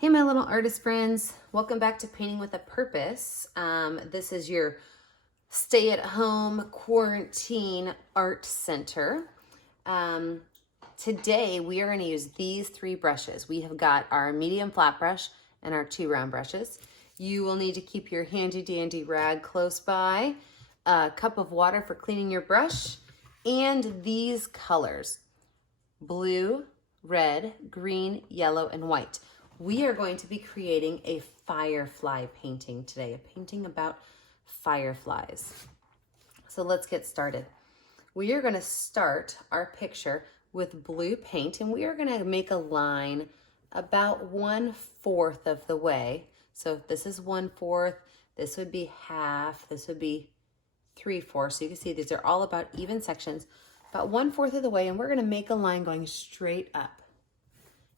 Hey, my little artist friends. Welcome back to Painting with a Purpose. This is your stay-at-home quarantine art center. Today, we are going to use these three brushes. We have got our medium flat brush and our two round brushes. You will need to keep your handy-dandy rag close by, a cup of water for cleaning your brush, and these colors: blue, red, green, yellow, and white. We are going to be creating a firefly painting today, a painting about fireflies. So let's get started. We are going to start our picture with blue paint, and we are going to make a line about 1/4 of the way. So if this is 1/4, this would be half, this would be 3/4. So you can see these are all about even sections, about 1/4 of the way, and we're going to make a line going straight up.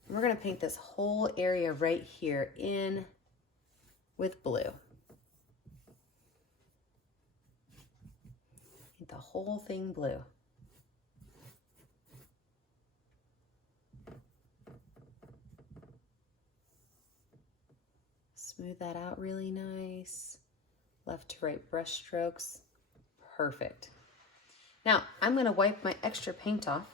We're going to paint this whole area right here in with blue. Paint the whole thing blue. Smooth that out really nice. Left to right brush strokes. Perfect. Now, I'm going to wipe my extra paint off.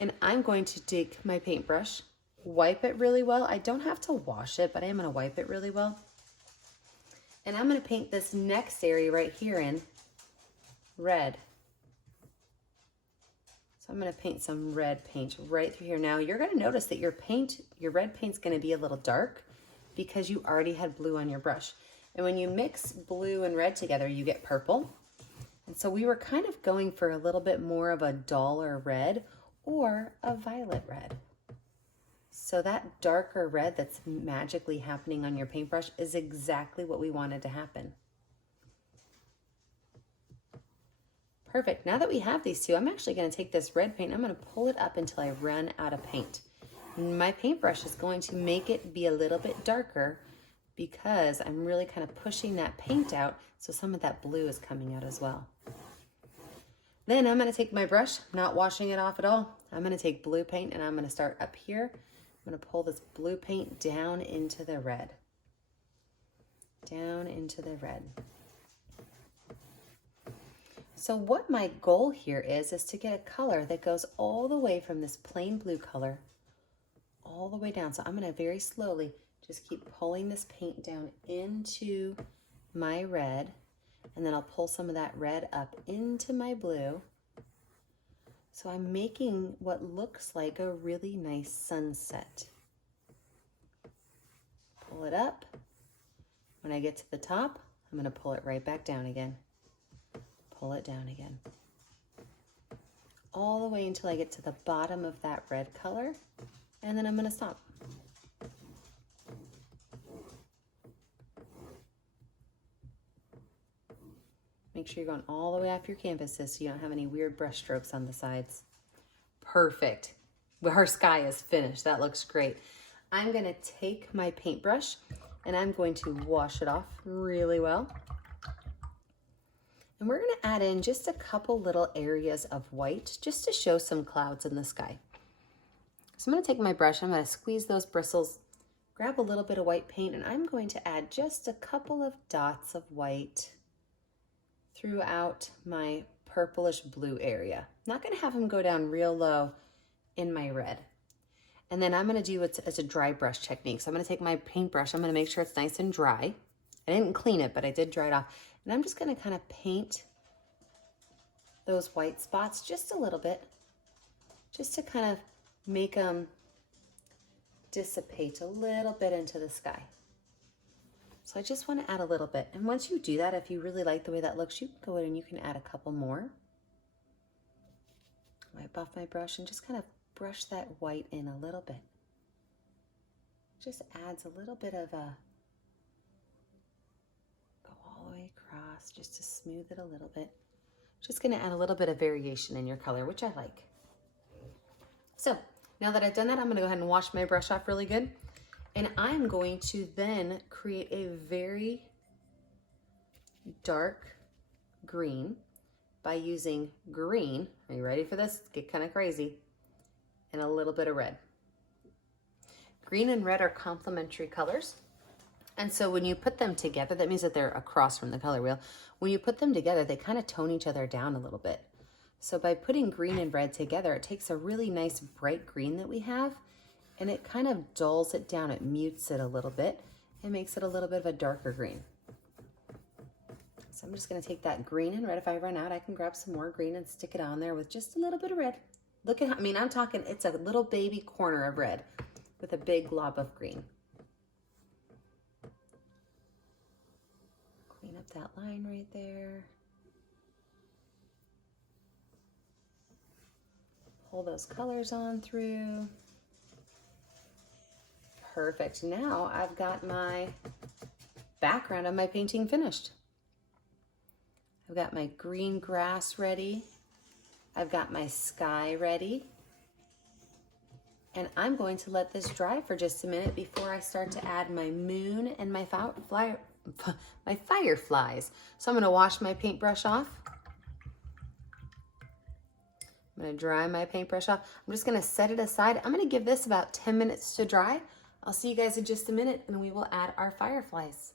And I'm going to take my paintbrush, wipe it really well. I don't have to wash it, but I am going to wipe it really well. And I'm going to paint this next area right here in red. So I'm going to paint some red paint right through here. Now you're going to notice that your red paint's going to be a little dark because you already had blue on your brush. And when you mix blue and red together, you get purple. And so we were kind of going for a little bit more of a duller red or a violet red. So that darker red that's magically happening on your paintbrush is exactly what we wanted to happen. Perfect. Now that we have these two, I'm actually going to take this red paint, I'm going to pull it up until I run out of paint. My paintbrush is going to make it be a little bit darker because I'm really kind of pushing that paint out, so some of that blue is coming out as well. Then I'm going to take my brush, not washing it off at all. I'm going to take blue paint and I'm going to start up here. I'm going to pull this blue paint down into the red. Down into the red. So what my goal here is to get a color that goes all the way from this plain blue color all the way down. So I'm going to very slowly just keep pulling this paint down into my red. And then I'll pull some of that red up into my blue. So I'm making what looks like a really nice sunset. Pull it up. When I get to the top, I'm going to pull it right back down again. Pull it down again. All the way until I get to the bottom of that red color. And then I'm going to stop. Make sure you're going all the way off your canvases so you don't have any weird brush strokes on the sides. Perfect. Well, our sky is finished. That looks great. I'm going to take my paintbrush and I'm going to wash it off really well. And we're going to add in just a couple little areas of white just to show some clouds in the sky. So I'm going to take my brush, I'm going to squeeze those bristles, grab a little bit of white paint, and I'm going to add just a couple of dots of white throughout my purplish blue area. I'm not going to have them go down real low in my red. And then I'm going to do it as a dry brush technique. So I'm going to take my paintbrush, I'm going to make sure it's nice and dry. I didn't clean it, but I did dry it off. And I'm just going to kind of paint those white spots just a little bit, just to kind of make them dissipate a little bit into the sky. So I just want to add a little bit. And once you do that, if you really like the way that looks, you can go in and you can add a couple more. Wipe off my brush and just kind of brush that white in a little bit. Just adds a little bit of a, go all the way across just to smooth it a little bit. Just going to add a little bit of variation in your color, which I like. So now that I've done that, I'm going to go ahead and wash my brush off really good. And I'm going to then create a very dark green by using green. Are you ready for this? Get kind of crazy. And a little bit of red. Green and red are complementary colors. And so when you put them together, that means that they're across from the color wheel. When you put them together, they kind of tone each other down a little bit. So by putting green and red together, it takes a really nice bright green that we have, and it kind of dulls it down. It mutes it a little bit and makes it a little bit of a darker green. So I'm just gonna take that green and red. If I run out, I can grab some more green and stick it on there with just a little bit of red. Look at how, I mean, I'm talking, it's a little baby corner of red with a big glob of green. Clean up that line right there. Pull those colors on through. Perfect. Now I've got my background of my painting finished. I've got my green grass ready. I've got my sky ready. And I'm going to let this dry for just a minute before I start to add my moon and my fireflies. So I'm going to wash my paintbrush off. I'm going to dry my paintbrush off. I'm just going to set it aside. I'm going to give this about 10 minutes to dry. I'll see you guys in just a minute and we will add our fireflies.